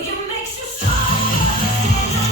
you makes you strong.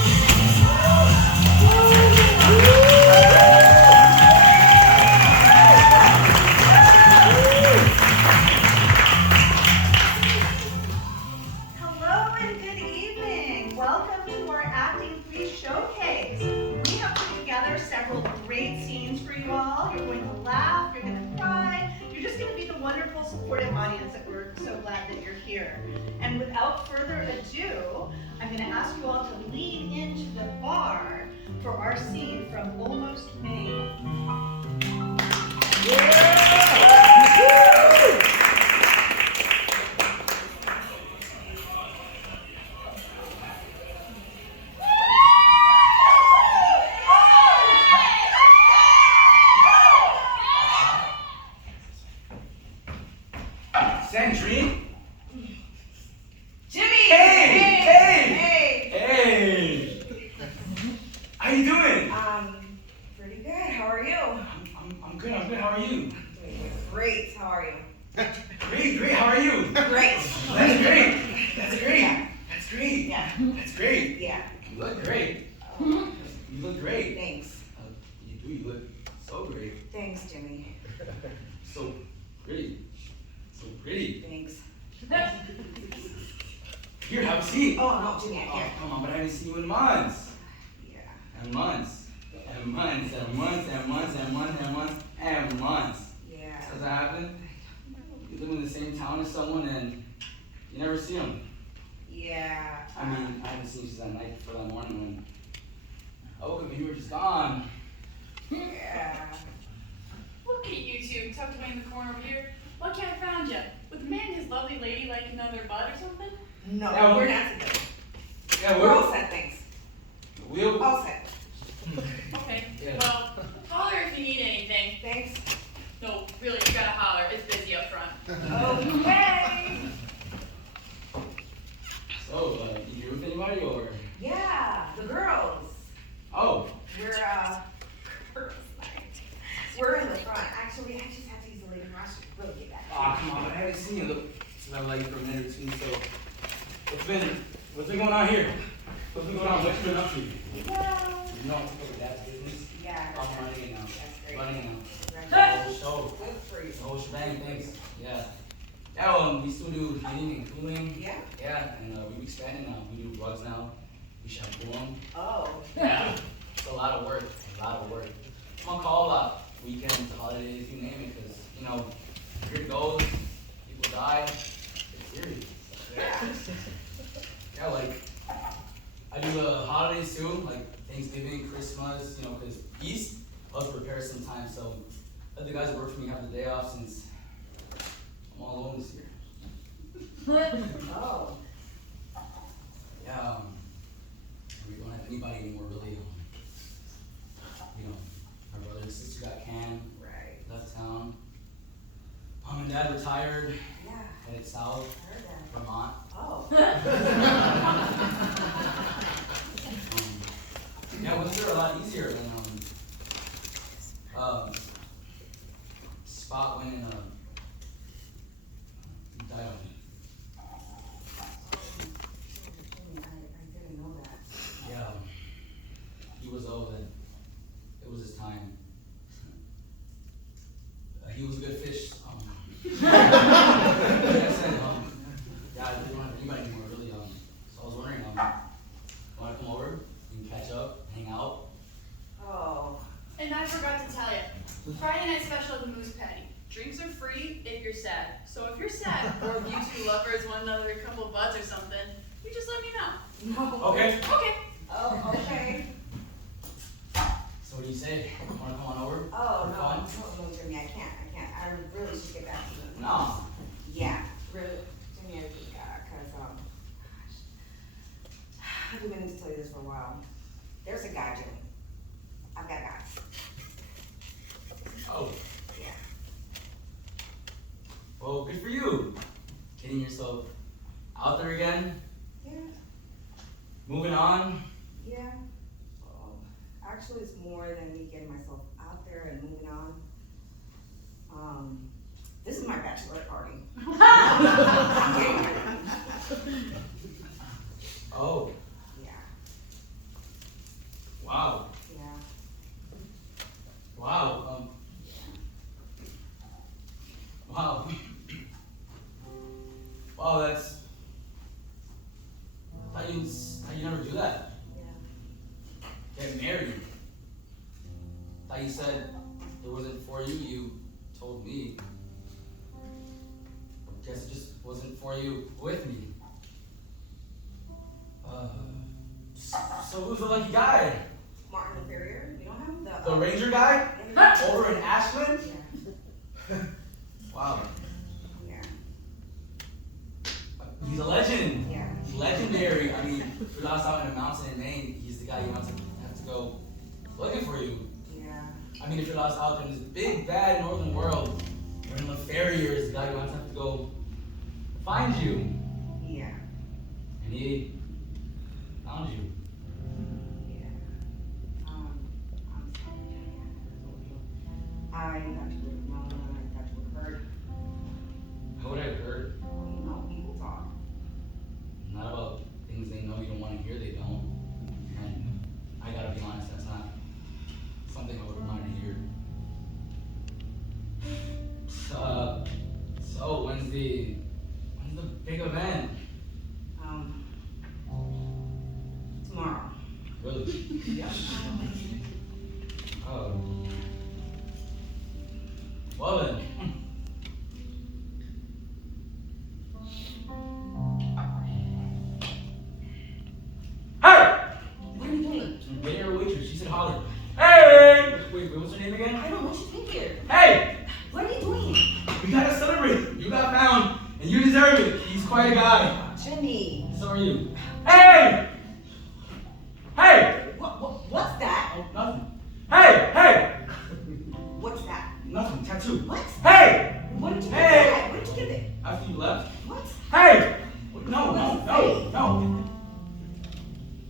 Hello and good evening. Welcome to our Acting Free Showcase. We have put together several great scenes for you all. You're going to laugh, you're going to cry, you're just going to be the wonderful supportive audience that we're so glad that you're here. And without further ado, I'm going to ask you all to lean into the bar for our scene from Almost Maine. Sandrine? Jimmy! Hey! How you doing? Pretty good. How are you? I'm good. How are you? Great. How are you? Great. How are you? Great. That's great. Yeah. Yeah. That's great. Yeah. You look great. Oh, You look great. thanks. You do. You look so great. Thanks, Jimmy. So pretty. So pretty. Thanks. Here, have a seat. Oh, no, Jimmy, I Oh, can't. come on, but I haven't seen you in months. Yeah. And months. Yeah. Does that happen? You live in the same town as someone and you never see them. Yeah. I mean, I haven't seen you since that night before that morning when I woke up and you were just gone. Yeah. Look at you two, tucked away in the corner over here. Lucky I found you. Would the man and his lovely lady like another bud or something? No, Yeah, we're not together. Yeah, We're all set, thanks. We'll. All set. Okay, Yeah. well, holler if you need anything. Thanks. No, really, you gotta holler. It's busy up front. Okay. So, you here with anybody or? Yeah, the girls. Oh, We're, girls night. We're in the front. Actually, I just had to use the lady I should really get back. aw, come on, I haven't seen you since I was like for a minute or two, so what's been going on here? What's been going on? What you been up to? Well, You know, I took over dad's business. yeah. I'm running it now. That's great. Running it now. The Congratulations. whole show. Good for you. The whole shebang, thanks. Yeah. Yeah, well, we still do heating and cooling. Yeah. Yeah, and we expanded now. We do rugs now. We shampoo them. Oh. Yeah. It's a lot of work. I'm on call a lot. Weekends, holidays, you name it, because, you know, here it goes. People die. It's serious. Yeah. Yeah, like, I do the holidays too, like Thanksgiving, Christmas, you know, because East, I was prepared sometimes, so let the guys that work for me have the day off since I'm all alone this year. Oh. Yeah, we don't have anybody anymore really. You know, my brother and sister got canned, Right. left town. Mom and dad retired, Yeah. headed south, I heard that. Vermont. Oh. Yeah, winter a lot easier than Spot went and died on me. I didn't know that. Yeah, he was old and it was his time. He was a good fish. Like I said, yeah, I don't have anybody anymore really. So I was wondering, want to come over? We can catch up, hang out. Oh. And I forgot to tell you, Friday night special at the Moose Patty. Drinks are free if you're sad. So if you're sad, or if you two lovers want another couple of buds or something, you just let me know. No. Okay. Okay. Oh, okay. So what do you say? Want to come on over? Oh, For fun? no, Jimmy, I can't. I really should get back to you. No. Yeah, really, Jimmy, because, gosh, I've been meaning to tell you this for a while. There's a guy, Jimmy. I've got a guy. Oh, Yeah. well, good for you. Getting yourself out there again, Yeah, moving on. yeah. Well, actually, it's more than me getting myself out there and moving on. This is my bachelorette party. Oh, Yeah. wow. Yeah. Wow. Wow. Wow, that's. I thought you never do that. Yeah. Get married. I thought you said it wasn't for you. You told me. Guess it just wasn't for you with me. So who's the lucky guy? Martin the Farrier. You don't have The ranger guy? Yeah. Over in Ashland? Yeah. Wow. Yeah. He's a legend. Yeah. He's legendary. I mean, we lost out in a mountain in Maine. He's the guy you have to go looking for you. Yeah. I mean, if you're lost out there in this big, bad northern world, or in the farrier is the guy who wants to have to go find you. Yeah. And he found you. Yeah. I'm sorry. I thought you would have known. I thought you would have heard. How would I have heard? Well, you know, people talk. Not about things they know you don't want to hear, they don't. And I gotta be honest, that's not something I would have wanted to hear. So when's the big event? Tomorrow. Really? Yeah. Oh. Well then. Hey! What are you doing? Wait here, waitress. She said holler. Hey! Wait, what's her name again? I don't know what you think here. Hey! What are you doing? We gotta celebrate. You got found, and you deserve it. He's quite a guy. Jimmy. So are you. Hey! Hey! What's that? Oh, nothing. Hey! Hey! What's that? Nothing. Tattoo. What? Hey! What did you Hey! get that? What did you get it? After you left. What? Hey! No.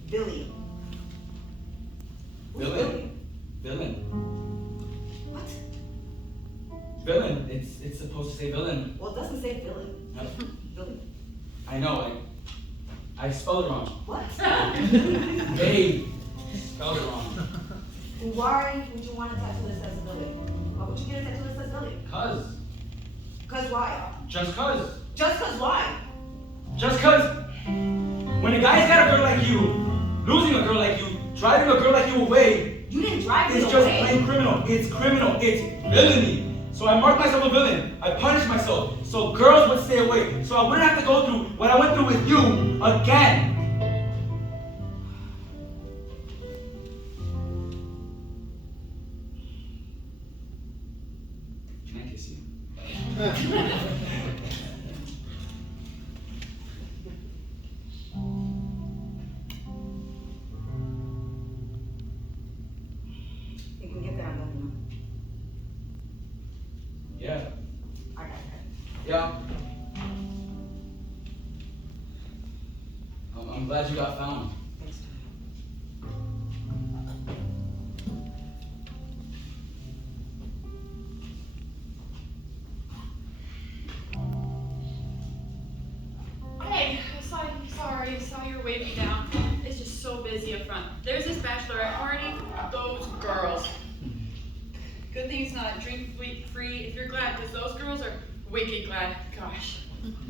Billy. Who's Villain. Villain. What? Villain. It's supposed to say villain. Well, it doesn't say Billy. No. Billy. I know. I spelled it wrong. What? They spelled it wrong. Why would you want a tattoo that says Billy? Why would you get a tattoo that says Billy? Cause. Cause why? Just cause. Just cause why? Just cause. When a guy's got a girl like you, losing a girl like you, driving a girl like you away, You didn't drive me it's just away. plain criminal. It's criminal. It's villainy. So I marked myself a villain. I punished myself so girls would stay away. So I wouldn't have to go through what I went through with you again. Can I kiss you? You can get that, let me know. Yeah. I got that. Yeah. I'm glad you got found. Thanks. Hey, saw you were waving me down. It's just so busy up front. There's this bachelorette party. Those girls. Good thing it's not drink free if you're glad, because those girls are wicked glad. Gosh.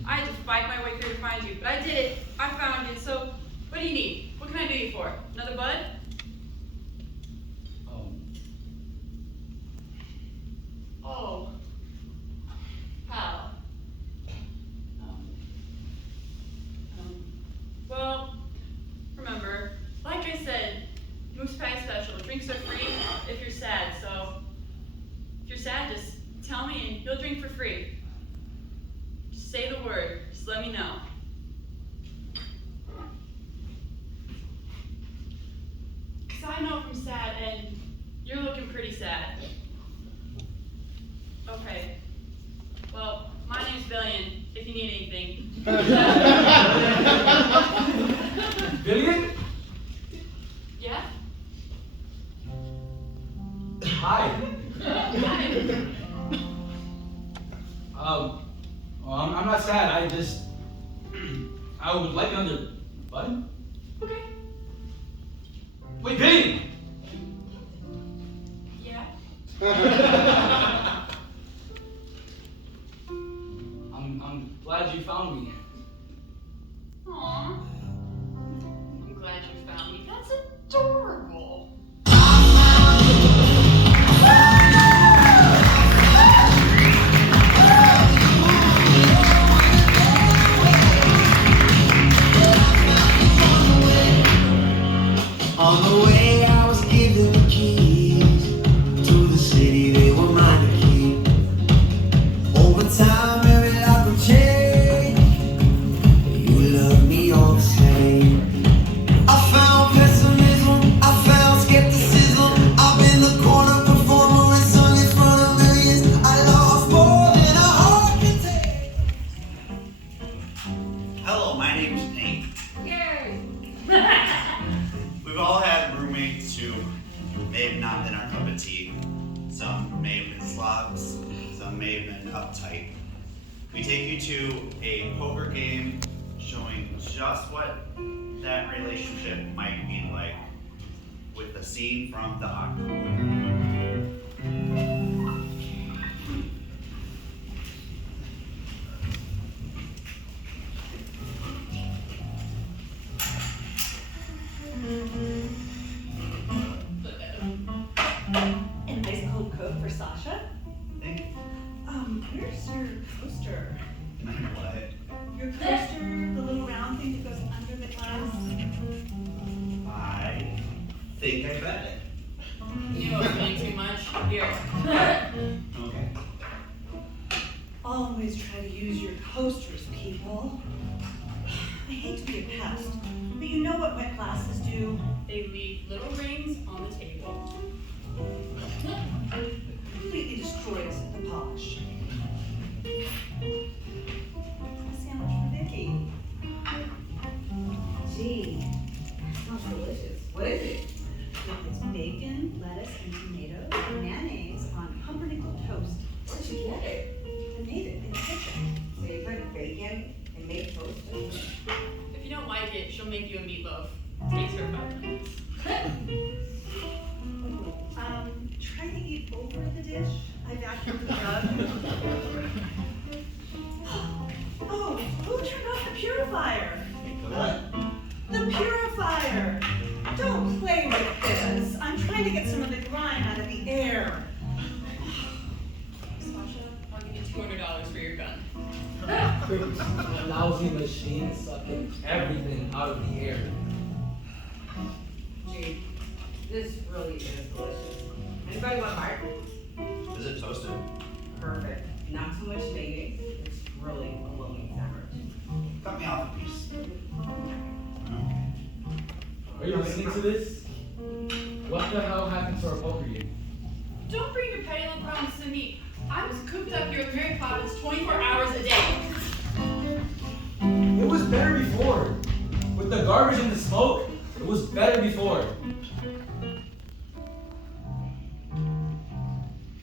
I had to fight my way through to find you, but I did it. I found you. So, what do you need? What can I do you for? Another bud? Oh. How? Well, remember, like I said, Moose Pie Special. Drinks are free if you're sad. So, if you're sad, just tell me and you'll drink for free. Just say the word. Just let me know. Because I know from sad, and you're looking pretty sad. Okay. Well, my name's Billion, if you need anything. Billion? Yeah? Hi. Hi. Well, I'm not sad. I would like another bud. Okay. Wait, Bing! Yeah. I'm glad you found me. Aw. I'm glad you found me. That's adorable. On the way, I was given the keys to the city they were mine to keep. Over time, every life will change. You love me all the same. I found pessimism, I found skepticism. I've been the corner performer and sung in front of millions. I lost more than a heart can take. Hello, my name's Nate. Yay! We've all had roommates who may have not been our cup of tea. Some may have been slobs, some may have been uptight. We take you to a poker game showing just what that relationship might be like with the scene from Doc. An ice cold Coke for Sasha? Thank you. Where's your coaster? What? Your coaster, the little round thing that goes under the glass? I think I bet it. You know it's playing too much. Here. Okay. Always try to use your coasters, people. I hate to be a pest, but you know what wet glasses do? They leave little rings on the table. Completely destroys the polish. A sandwich for Vicky. Gee, that smells delicious. What is it? It's bacon, lettuce, and tomatoes, and mayonnaise on pumpernickel toast. Where'd you get it? I made it in the kitchen. So you put bacon and made toast in it? If you don't like it, she'll make you a meatloaf. Takes her 5 minutes. Try to eat over the dish. I vacuumed the jug. Oh, who turned off the purifier? The purifier! Don't play with this. I'm trying to get some of the grime out of the air. Sasha, I'll give you $200 for your gun. Lousy machine sucking everything out of the air. Gee, this really is delicious. Anybody want a bite? Is it toasted? Perfect. Not too much mayonnaise. It's really a lovely sandwich. Cut me off a piece. Are you listening to this? What the hell happened to our poker game? Don't bring your petty little problems to me. I was cooped up here with Mary Potus 24 hours a day. It was better before. With the garbage and the smoke, it was better before.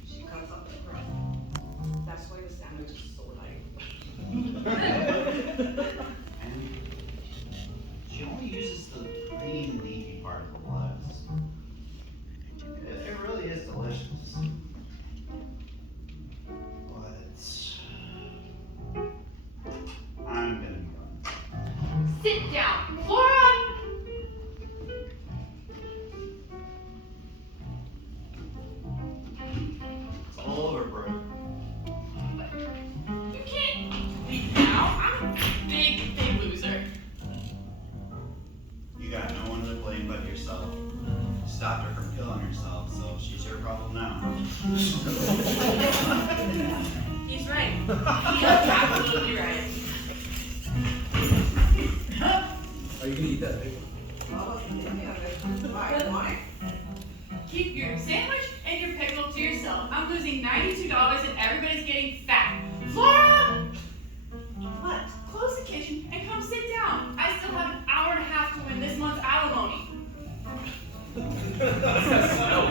She cuts up the crust. That's why the sandwich is so light. And she only uses the green leafy part of the lettuce. It really is delicious. But I'm gonna be gone. Sit down. Flora! It's all over, bro. You can't leave now. I'm a big, big loser. You got no one to blame but yourself. You stopped her from killing herself, so she's your problem now. He's right. He's absolutely right. Are you gonna eat that bacon? Well, what's the name of it? Why? Why? Keep your sandwich and your pickle to yourself. I'm losing $92 and everybody's getting fat. Flora! What? Close the kitchen and come sit down. I still have an hour and a half to win this month's alimony. What's that smell?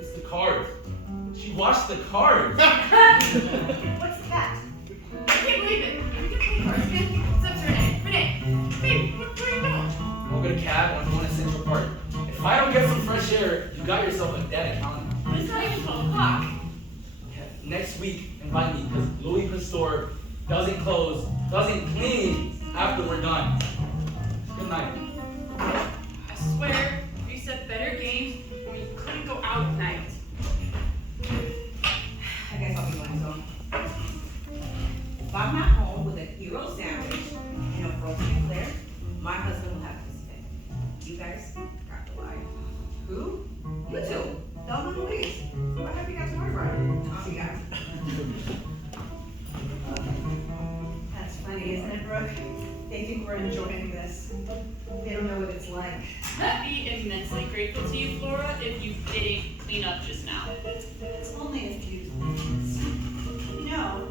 It's the card. She washed the card. What's that? I can't believe it. We can play cards again. So cab and I'm going to Central Park. If I don't get some fresh air, you got yourself a debt account. But it's not even 12 o'clock. Yeah, next week, invite me, because Louis Pasteur doesn't clean after we're done. Good night. I swear, we set better games when we couldn't go out at night. I guess I'll be going home. If I'm not home with a hero sandwich and a frozen eclair, my husband will have his fit. You guys got to lie. Who? You two. Thelma and Louise. What have you guys ordered for? Oh, you guys. That's funny, isn't it, Brooke? They think we're enjoying this. They don't know what it's like. I'd be immensely grateful to you, Flora, if you didn't clean up just now. It's only a few things. You know,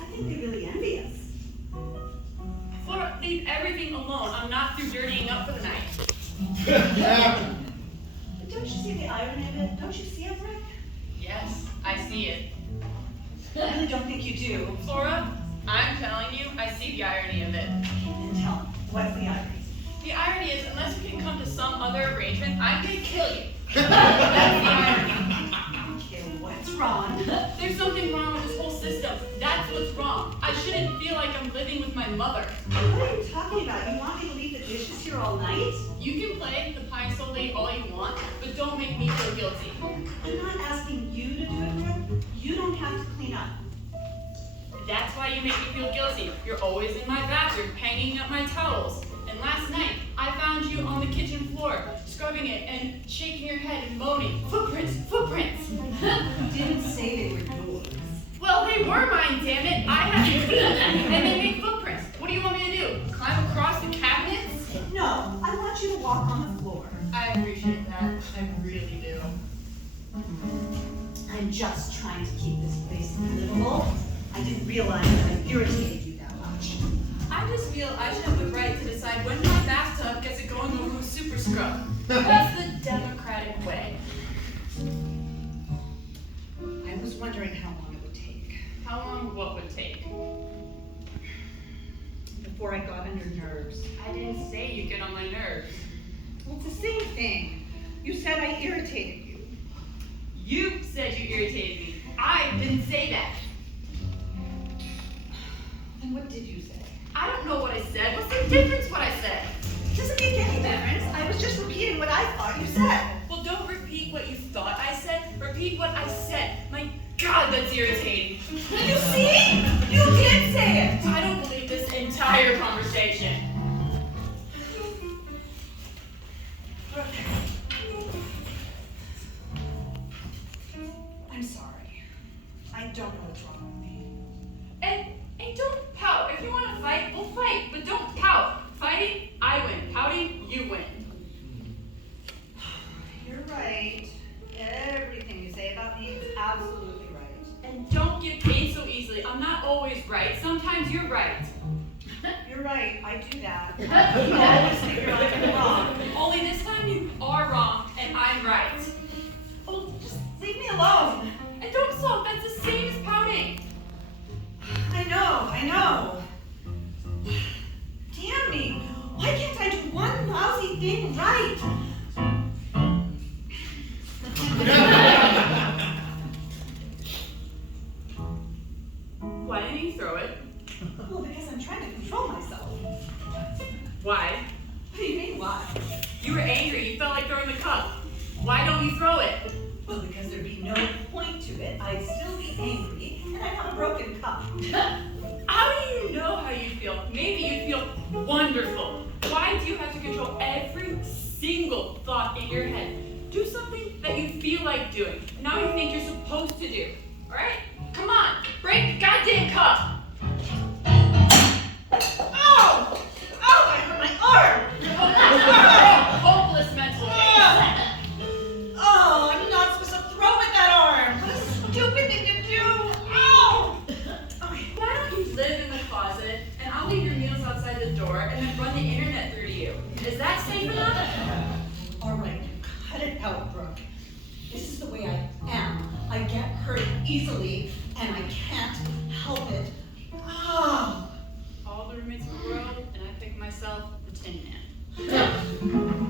I think they really envy us. Flora, leave everything alone. I'm not through dirtying up for the night. But don't you see the irony of it? Don't you see it, Rick? Yes, I see it. I really don't think you do. Flora, I'm telling you, I see the irony of it. Then tell me, what's the irony? The irony is, unless we can come to some other arrangement, I'm gonna kill you. That's the irony. Okay, what's wrong? There's something wrong with this whole system. That's what's wrong. I shouldn't feel like I'm living with my mother. What are you talking about? You want me to leave the dishes here all night? You can play the pine sol late all you want, but don't make me feel guilty. I'm not asking you to do it, Rick. You don't have to clean up. That's why you make me feel guilty. You're always in my bathroom, hanging up my towels. And last night, I found you on the kitchen floor, scrubbing it and shaking your head and moaning, footprints, footprints. You didn't say they were yours. Well, they were mine, damn it. I had to clean them, and they made footprints. What do you want me to do? Climb across the cabinets? No, I want you to walk on the floor. I appreciate that. I really do. I'm just trying to keep this place livable. I didn't realize that I irritated you that much. I just feel I should have the right to decide when my bathtub gets it going over with super scrub. That's the democratic way. I was wondering how long it would take How long what would take? before I got on your nerves. I didn't say you get on my nerves. Well, it's the same thing. You said I irritated you. You said you irritated me. I didn't say that. Then what did you say? I don't know what I said. What's the difference what I said? It doesn't make any difference. I was just repeating what I thought you said. Well, don't repeat what you thought I said. Repeat what I said. My God, that's irritating. You see? You did say it. I don't believe this entire conversation. Brooke. I'm sorry. I don't know what's wrong with me. And don't pout. If you want to fight, we'll fight. But don't pout. Fighting, I win. Pouting, you win. You're right. Everything you say about me is absolutely right. And don't get paid so easily. I'm not always right. Sometimes you're right. You're right. I do that. You always figure out you're wrong. Only this time you are wrong and I'm right. Oh, just leave me alone. And don't sulk. That's the same as pouting. I know. Damn me. Why can't I do one lousy thing right? Why didn't you throw it? Well, because I'm trying to control myself. Why? What do you mean, why? You were angry. You felt like throwing the cup. Why don't you throw it? Well, because there'd be no point to it. I'd still be angry, and I'd have a broken cup. How do you know how you feel? Maybe you feel wonderful. Why do you have to control every single thought in your head? Do something that you feel like doing. Now you think you're supposed to do. Alright? Come on, break the goddamn cup! Oh! Oh, I hurt my arm! Hopeless mental case. Oh, I'm not supposed to throw with that arm. What a stupid thing to do. Ow! Okay. Why don't you live in the closet and I'll leave your meals outside the door and then run the internet through to you? Is that safe enough? All right, cut it out, Brooke. This is the way I am. I get hurt easily, and I can't help it. Oh. All the roommates in the world, and I pick myself the Tin Man.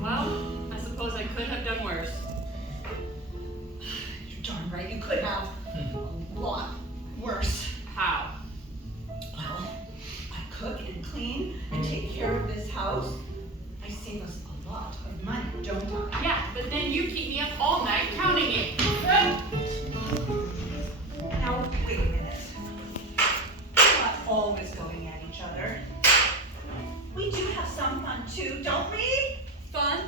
could have a lot worse. How? Well, I cook and clean and take care of this house. I save us a lot of money, don't I? Yeah, but then you keep me up all night counting it. Now, wait a minute. We're not always going at each other. We do have some fun too, don't we? Fun?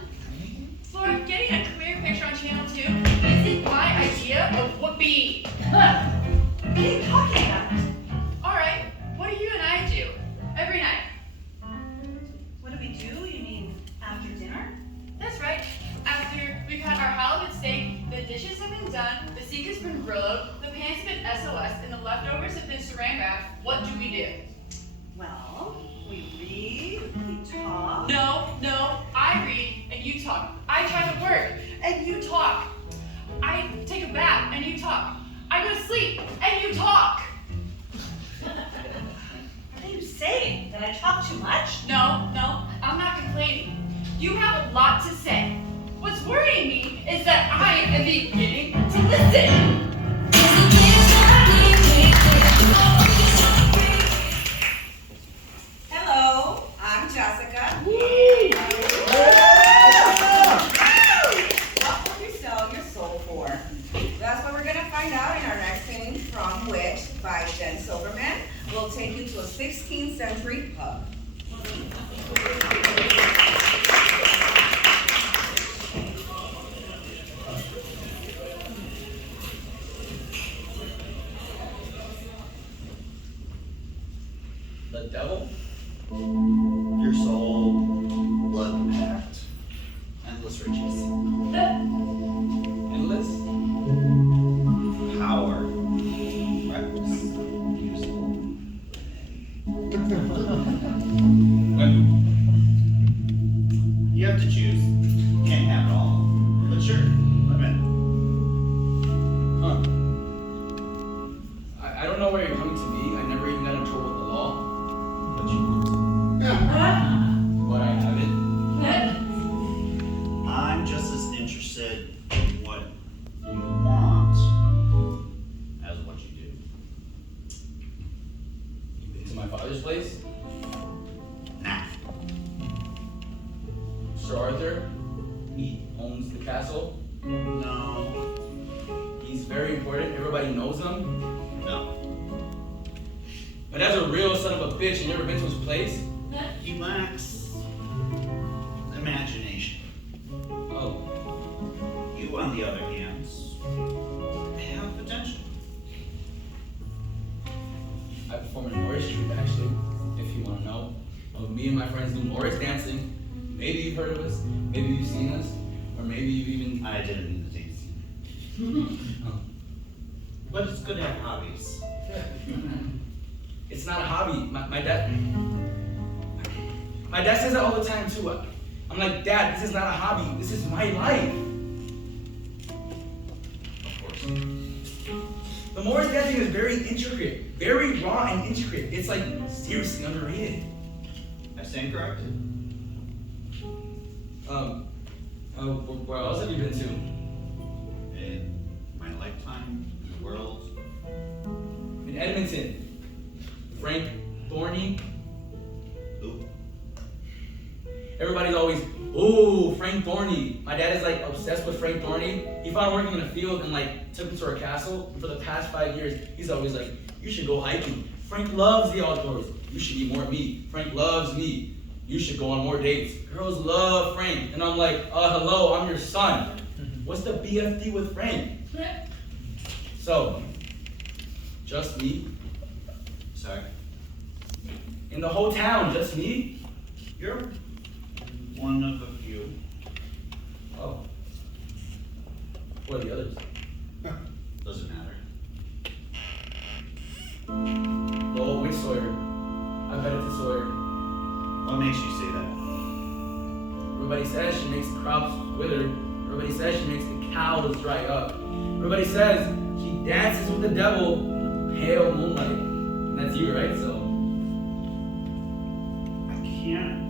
Laura, getting a career picture on Channel 2 isn't my idea of whoopee. What are you talking about? Alright, what do you and I do? Every night. What do we do? You mean after dinner? That's right. After we've had our halibut steak, the dishes have been done, the sink has been Brilloed, the pans have been SOS, and the leftovers have been saran wrapped, what do we do? Well, we read, we talk. No, I read and you talk. I try to work and you talk. I take a bath and you talk. I go to sleep and you talk. What are you saying? That I talk too much? No, I'm not complaining. You have a lot to say. What's worrying me is that I am beginning to listen. Hello, I'm Jessica. What will you sell your soul for? That's what we're gonna find out in our next painting, From Which by Jen Silverman. We'll take you to a 16th century pub. The devil? Your soul, blood pact, endless riches, Endless? power, reckless, useful. You have to choose. Can't have it all. But sure, I'm in. Huh. I don't know where you're coming to me. I never even got in trouble with the law. What you want. But I haven't. I'm just as interested in what you want as what you do. You been to my father's place? Nah. Sir Arthur? He owns the castle. No. He's very important. Everybody knows him. No. But as a real son of a bitch, you never been to his place? He lacks imagination. Oh. You, on the other hand, have potential. I perform in Morris Street, actually, if you want to know. Me and my friends do Morris dancing. Maybe you've heard of us, maybe you've seen us, or maybe you've even... I didn't mean to dance. Oh. But it's good to have hobbies. It's not a hobby. My dad says that all the time too. I'm like, Dad, this is not a hobby. This is my life. Of course. The Morris dancing is very intricate, very raw and intricate. It's like seriously underrated. I stand corrected. Where else have you been to? In my lifetime, in the world, In Edmonton. Frank Thorny. who? Everybody's always, ooh, Frank Thorny. My dad is like obsessed with Frank Thorny. He found working in a field and like took him to our castle. And for the past 5 years, he's always like, you should go hiking. Frank loves the outdoors. You should eat more meat. Frank loves meat. You should go on more dates. Girls love Frank. And I'm like, hello, I'm your son. What's the BFD with Frank? So, just me? Sorry. In the whole town, just me? You're one of a few. Oh. What are the others? Doesn't matter. Oh, which Sawyer? I bet it's a Sawyer. What makes you say that? Everybody says she makes the crops wither. Everybody says she makes the cows dry up. Everybody says she dances with the devil in the pale moonlight. And that's you, right? So, I can't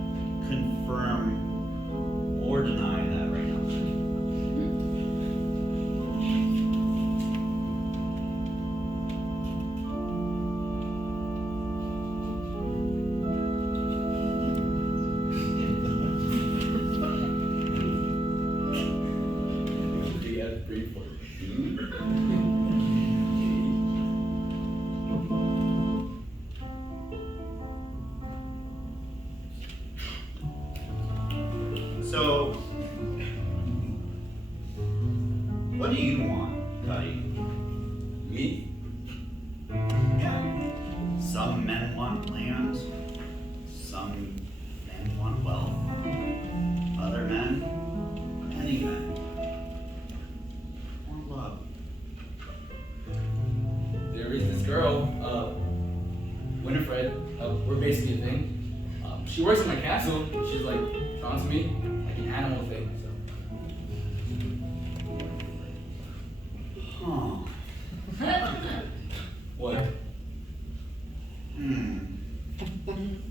confirm or deny that right now. What do you want, Cuddy? Me? Yeah. Some men want land. Some men want wealth. Other men, many men, want love. There is this girl, Winifred. We're basically a thing. She works in my castle. She's like drawn to me, like an animal thing. So. Huh. What?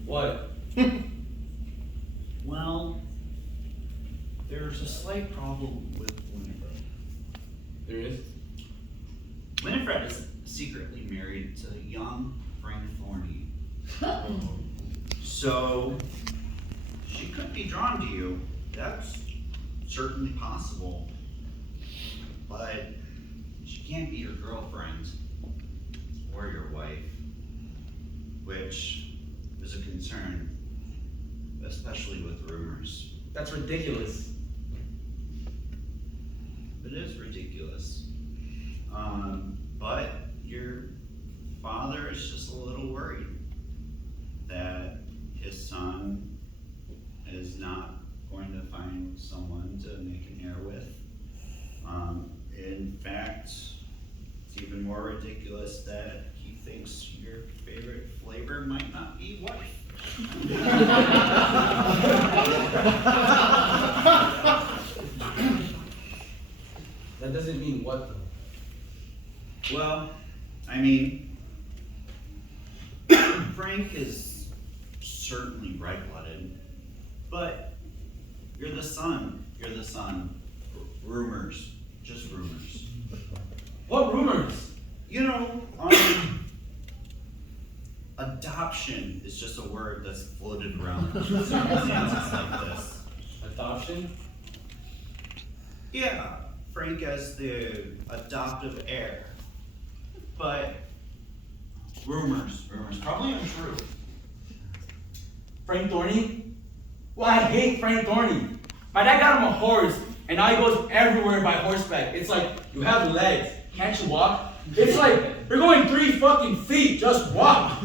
What? Well, there's a slight problem with Winifred. There is? Winifred is secretly married to young Frank Thorny. So, she could be drawn to you. That's certainly possible. But she can't be your girlfriend or your wife, which is a concern, especially with rumors. That's ridiculous. It is ridiculous. But your father is just a little worried that his son is not going to find someone to make an heir with. In fact, it's even more ridiculous that he thinks your favorite flavor might not be wife. That doesn't mean what though? Well, I mean, Frank is certainly bright-blooded, but you're the son. You're the son. Rumors, just rumors. What rumors? You know, adoption is just a word that's floated around in circumstances like this. Adoption? Yeah, Frank as the adoptive heir. But rumors, probably untrue. Frank Thorny? Well, I hate Frank Thorny. My dad got him a horse, and now he goes everywhere by horseback. It's like, you have legs, can't you walk? It's like, you're going 3 fucking feet, just walk.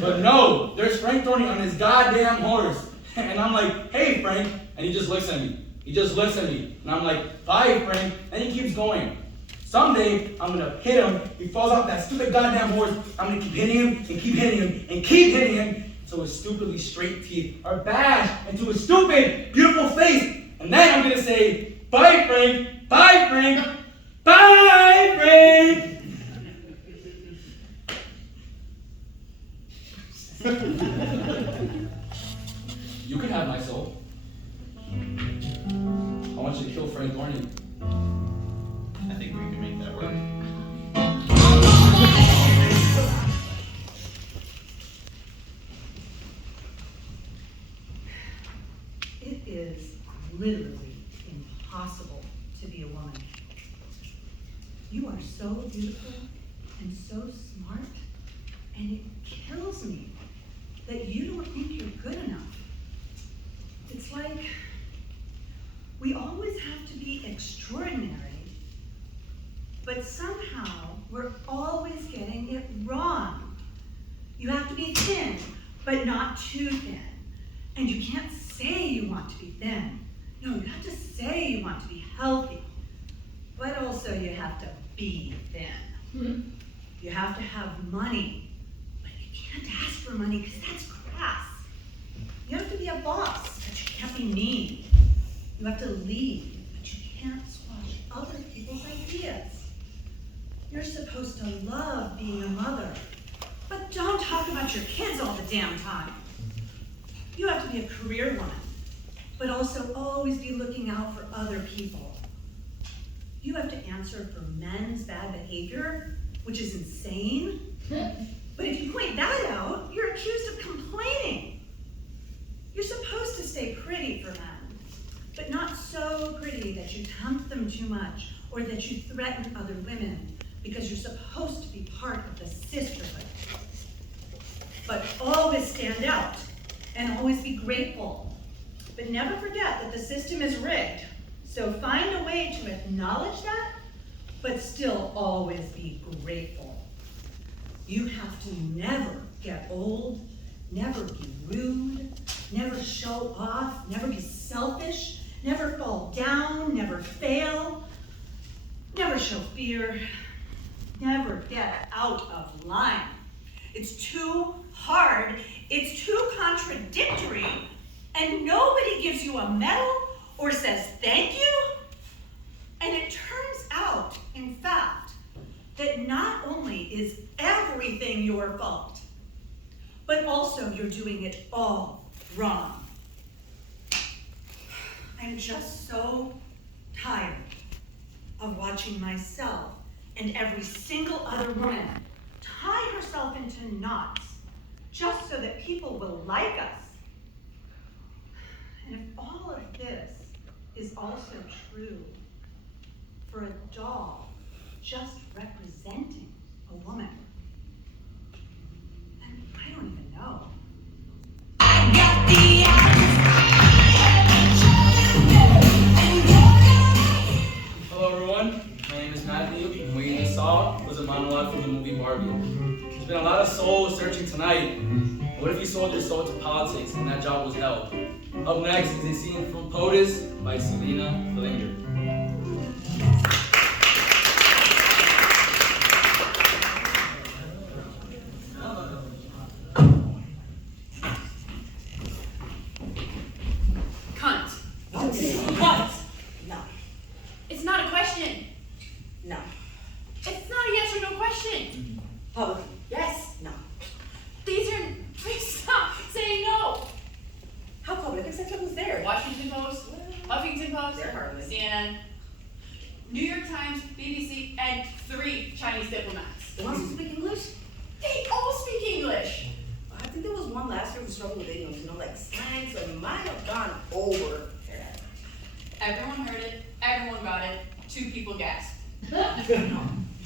But no, there's Frank Thorny on his goddamn horse. And I'm like, hey Frank, and he just looks at me. He just looks at me, and I'm like, bye Frank, and he keeps going. Someday, I'm gonna hit him, he falls off that stupid goddamn horse, I'm gonna keep hitting him, and keep hitting him, and keep hitting him, so his stupidly straight teeth are bashed into his stupid, beautiful face, and then I'm gonna say, bye Frank, bye Frank, bye Frank! You can have my soul. I want you to kill Frank Thorny. I think we can make that work. It is literally impossible to be a woman. You are so beautiful and so smart, and it kills me that you don't think you're good enough. It's like we always have to be extraordinary, but somehow we're always getting it wrong. You have to be thin, but not too thin. And you can't say you want to be thin. No, you have to say you want to be healthy. But also you have to be thin. You have to have money, but you can't ask for money because that's crass. You have to be a boss, but you can't be mean. You have to lead, but you can't squash other people's ideas. You're supposed to love being a mother, but don't talk about your kids all the damn time. You have to be a career woman, but also always be looking out for other people. You have to answer for men's bad behavior, which is insane. But if you point that out, you're accused of complaining. You're supposed to stay pretty for men, but not so pretty that you tempt them too much or that you threaten other women, because you're supposed to be part of the sisterhood. But always stand out and always be grateful. But never forget that the system is rigged. So find a way to acknowledge that, but still always be grateful. You have to never get old, never be rude, never show off, never be selfish, never fall down, never fail, never show fear, never get out of line. It's too hard, it's too contradictory, and nobody gives you a medal or says thank you. And it turns out, in fact, that not only is everything your fault, but also you're doing it all wrong. I'm just so tired of watching myself and every single other woman tie herself into knots just so that people will like us. And if all of this is also true for a doll just representing a woman, then I don't even know. Hello everyone, my name is Matthew, and what you just saw was a monologue from the movie Barbie. There's been a lot of soul searching tonight. What if you sold your soul to politics and that job was held? Up next is a scene from Potus by Selena Flinger. Cunt. What? No. It's not a question. No. It's not a yes or no question. Public. Yes. No. Please stop saying no. How public? Except who's there? Washington Post, Huffington Post, They're hardly. CNN, New York Times, BBC, and 3 Chinese diplomats. The ones who speak English? They all speak English. I think there was one last year who struggled with idioms, like slang, so it might have gone over their head. Everyone heard it. Everyone got it. 2 people gasped.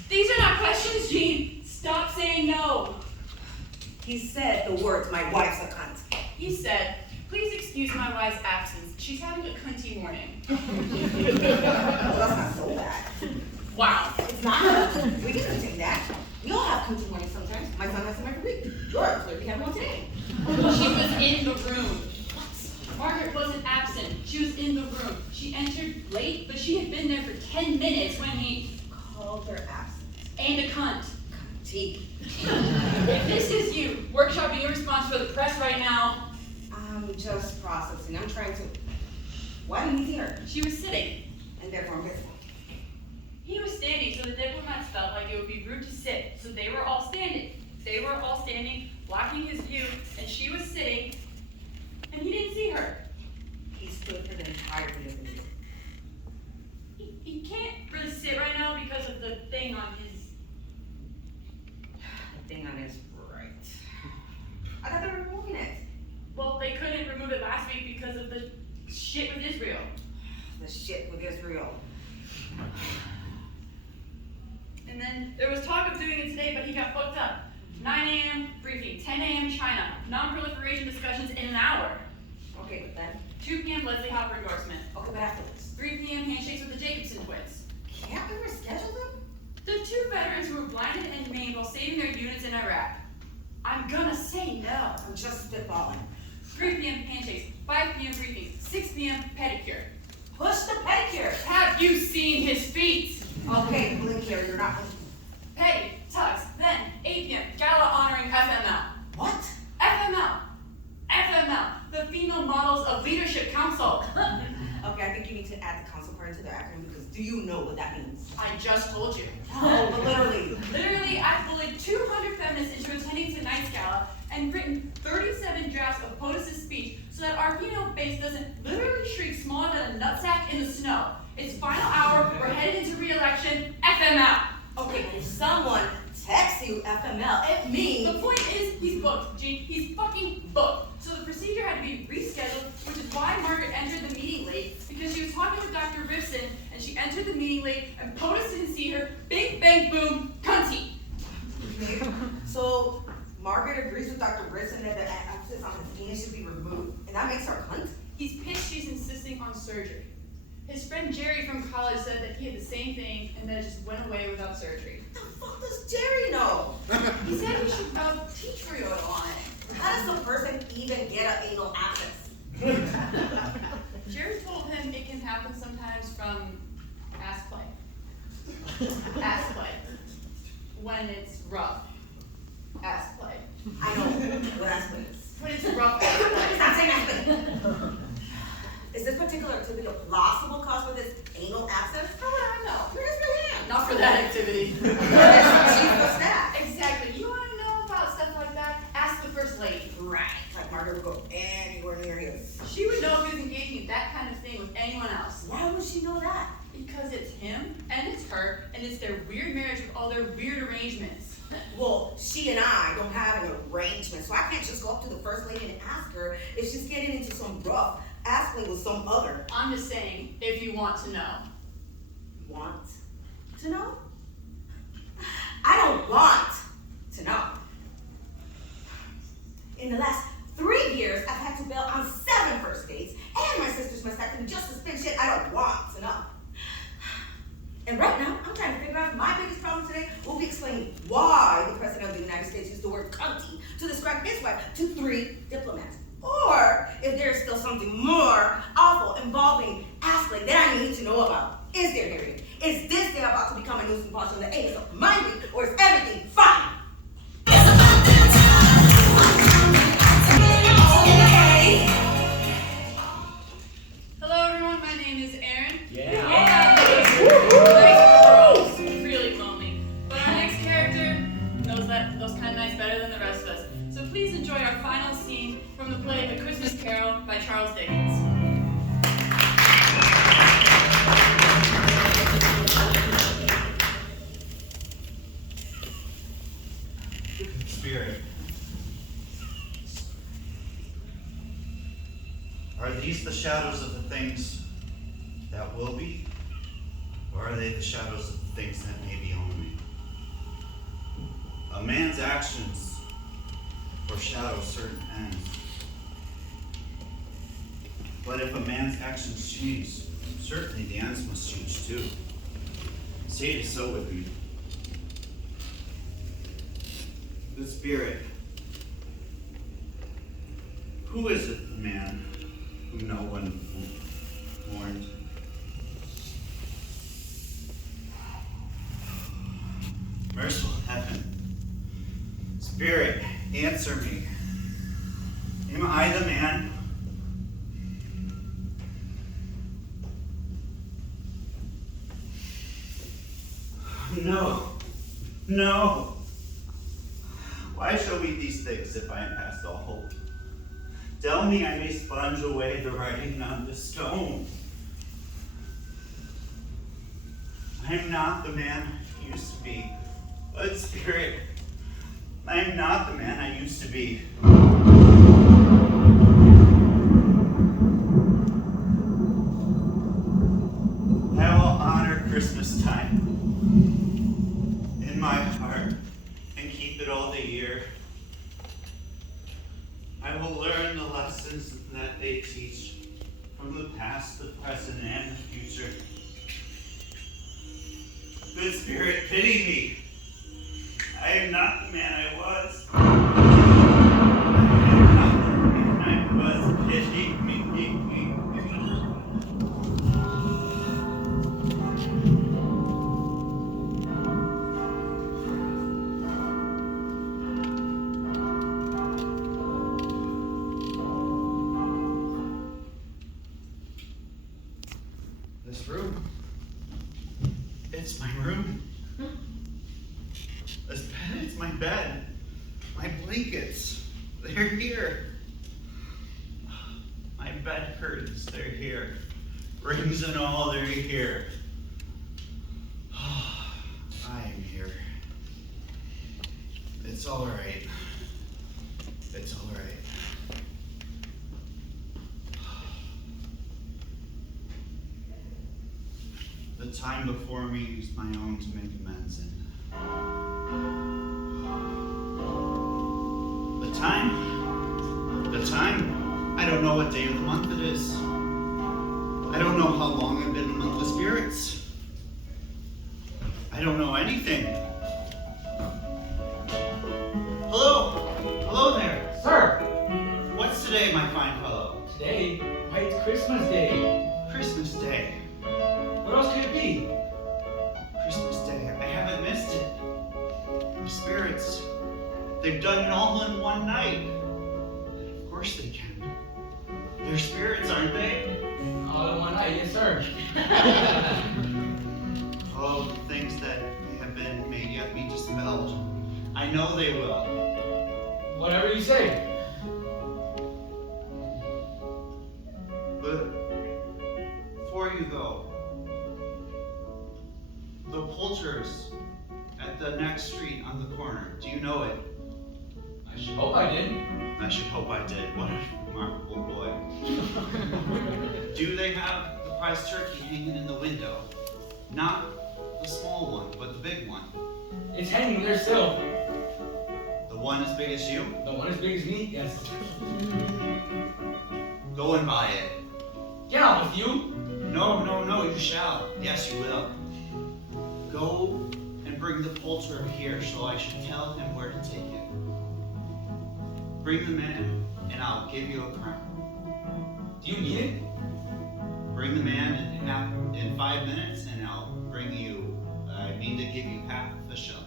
These are not questions, Gene. Stop saying no. He said the words, my wife's a cunt. He said, please excuse my wife's absence. She's having a cunty morning. Well, that's not so bad. Wow. It's not. We can understand that. We all have cunty mornings sometimes. My son has some every week. Yours, we have one today. She was in the room. Margaret wasn't absent. She was in the room. She entered late, but she had been there for 10 minutes when he Called her absent. and a cunt. Cunty. If this is you, workshopping your response for the press right now. I'm just processing. I'm trying to. Why didn't he see her? She was sitting. And therefore I'm missing. He was standing, so the diplomats felt like it would be rude to sit, so they were all standing. They were all standing, blocking his view, and she was sitting, and he didn't see her. He stood for the entirety of the meeting. He can't really sit right now because of the thing on his. The thing on his right. I thought they were removing it. Well, they couldn't remove it last week because of the shit with Israel. The shit with Israel. And then there was talk of doing it today, but he got fucked up. 9 a.m. briefing, 10 a.m. China, non-proliferation discussions in an hour. Okay, but then. 2 p.m. Leslie Hopper endorsement. Okay, but afterwards. 3 p.m. handshakes with the Jacobson twins. Can't we reschedule them? The 2 veterans who were blinded and maimed while saving their units in Iraq. I'm gonna say no. I'm just spitballing. 3 p.m. handshakes, 5 p.m. briefings, 6 p.m. pedicure. Push the pedicure. Have you seen his feet? Okay, blink here. You're not. Peggy, Tux, then 8 p.m. Gala honoring FML. What? FML. FML, the Female Models of Leadership Council. Okay, I think you need to add the council part into the acronym because do you know what that means? I just told you. No, but literally. Literally, I've bullied 200 feminists into attending tonight's gala and written 37 drafts of Potus' speech so that our female base doesn't literally shrink smaller than a nutsack in the snow. It's final hour, we're headed into re-election, FML. Okay, but if someone texts you FML, it means. The point is, he's booked, Gene. He's fucking booked. So the procedure had to be rescheduled, which is why Margaret entered the meeting late, because she was talking with Dr. Rifson, and she entered the meeting late, and POTUS didn't see her. Big bang boom, cunty. So Margaret agrees with Dr. Brisson that the emphasis on his penis should be removed, and that makes her cunt? He's pissed she's insisting on surgery. His friend Jerry from college said that he had the same thing and that it just went away without surgery. What the fuck does Jerry know? He said we should teach Ryota on it. How does the person even get an anal abscess? Jerry told him it can happen sometimes from ass play. Ass play. When it's rough. Ass play. I know what ass play is. When it's rough ass play. Stop saying ass play. Is this particular activity a plausible cause for this anal abscess? How would I know? Where's my hand? Not for that activity. Chief of staff. Exactly. You want to know about stuff like that? Ask the first lady. Right. Like Margaret would go anywhere near him. She would know if he was engaging in that kind of thing with anyone else. Why would she know that? Because it's him, and it's her, and it's their weird marriage with all their weird arrangements. Well, she and I don't have an arrangement, so I can't just go up to the first lady and ask her if she's getting into some rough ass play with some other. I'm just saying, if you want to know. Want to know? I don't want to know. In the last 3 years, I've had to bail on 7 first dates, and my sister's mastectomy just to spin shit I don't want to know. And right now, I'm trying to figure out my biggest problem today will be explaining why the President of the United States used the word cunty to describe his wife to 3 diplomats. Or if there's still something more awful involving ass play that I need to know about. Is there, Harriet? Is this day about to become a nuisance punch on the anus of my week, or is everything fine? Hello everyone, my name is Erin. Yeah. Nice girls, really lonely. But our next character knows those kind of nights better than the rest of us. So please enjoy our final scene from the play A Christmas Carol by Charles Dickens. Spirit. Are these the shadows of the things that will be? Or are they the shadows of the things that may be only? A man's actions foreshadow certain ends. But if a man's actions change, certainly the ends must change too. Say it so with me. The Spirit. Who is it, the man whom no one warned? Merciful heaven. Spirit, answer me. Am I the man? No. No. Why shall we these things if I am past all hope? Tell me I may sponge away the writing on the stone. I am not the man I used to be. But Spirit, I am not the man I used to be. I will honor Christmas time in my heart and keep it all the year. I will learn the lessons that they teach from the past, the present, and the future. Good Spirit, pity me. I am not the man I was. I am not the man I was. Pity me. This room. It's my room. This bed, it's my bed. My blankets, they're here. My bed curtains, they're here. Rings and all, they're here. I am here. It's all right. It's all right. The time before me is my own to make amends in. The time, I don't know what day of the month it is. I don't know how long I've been among the spirits. I don't know anything. Hello? Hello there. Sir, What's today, my fine fellow? today, why, it's Christmas Day. Christmas Day. What else could it be? Christmas Day. I haven't missed it. The spirits, they've done it all in one night. Of course they can. They're spirits, aren't they? All in one night, yes, sir. Oh, the things that have been may yet be dispelled. I know they will. Whatever you say. But before you go, the Poulters at the next street on the corner, do you know it? I should hope I did. I should hope I did. What a remarkable boy. Do they have the prize turkey hanging in the window? Not the small one, but the big one. It's hanging there still. The one as big as you? The one as big as me? Yes. Go and buy it. Get out with you. No, you shall. Yes, you will. Go and bring the poulter here so I should tell him where to take it. Bring the man and I'll give you a crown. Do you need it? Bring the man in 5 minutes and I'll bring you, I mean to give you half the shilling.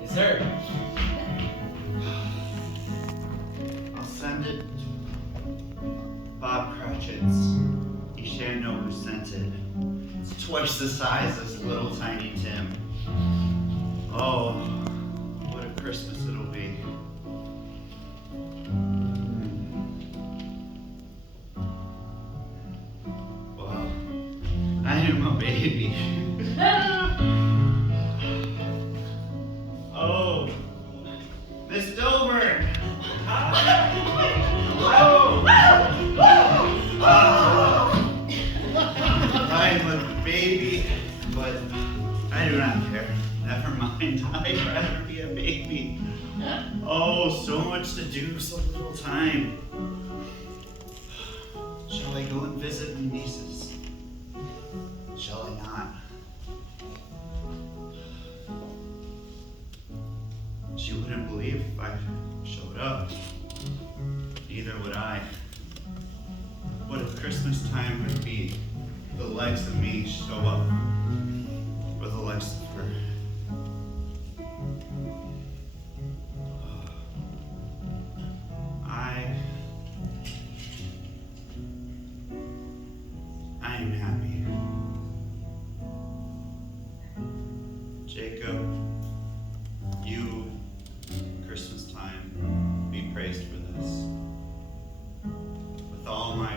Yes, sir. I'll send it to Bob Cratchit's. He shan't know who sent it. It's twice the size as little tiny Tim. Oh, what a Christmas it'll be. Well, I am a baby. Oh, Miss Dover. Hello. I'm a baby, but I do not care. Never mind. I'd rather be a baby. Oh, so much to do, so little time. Shall I go and visit my nieces? Shall I not? She wouldn't believe if I showed up. Neither would I. What if Christmas time would be the likes of me show up, or the likes of her? I am happy. Jacob, you, Christmas time, be praised for this. With all my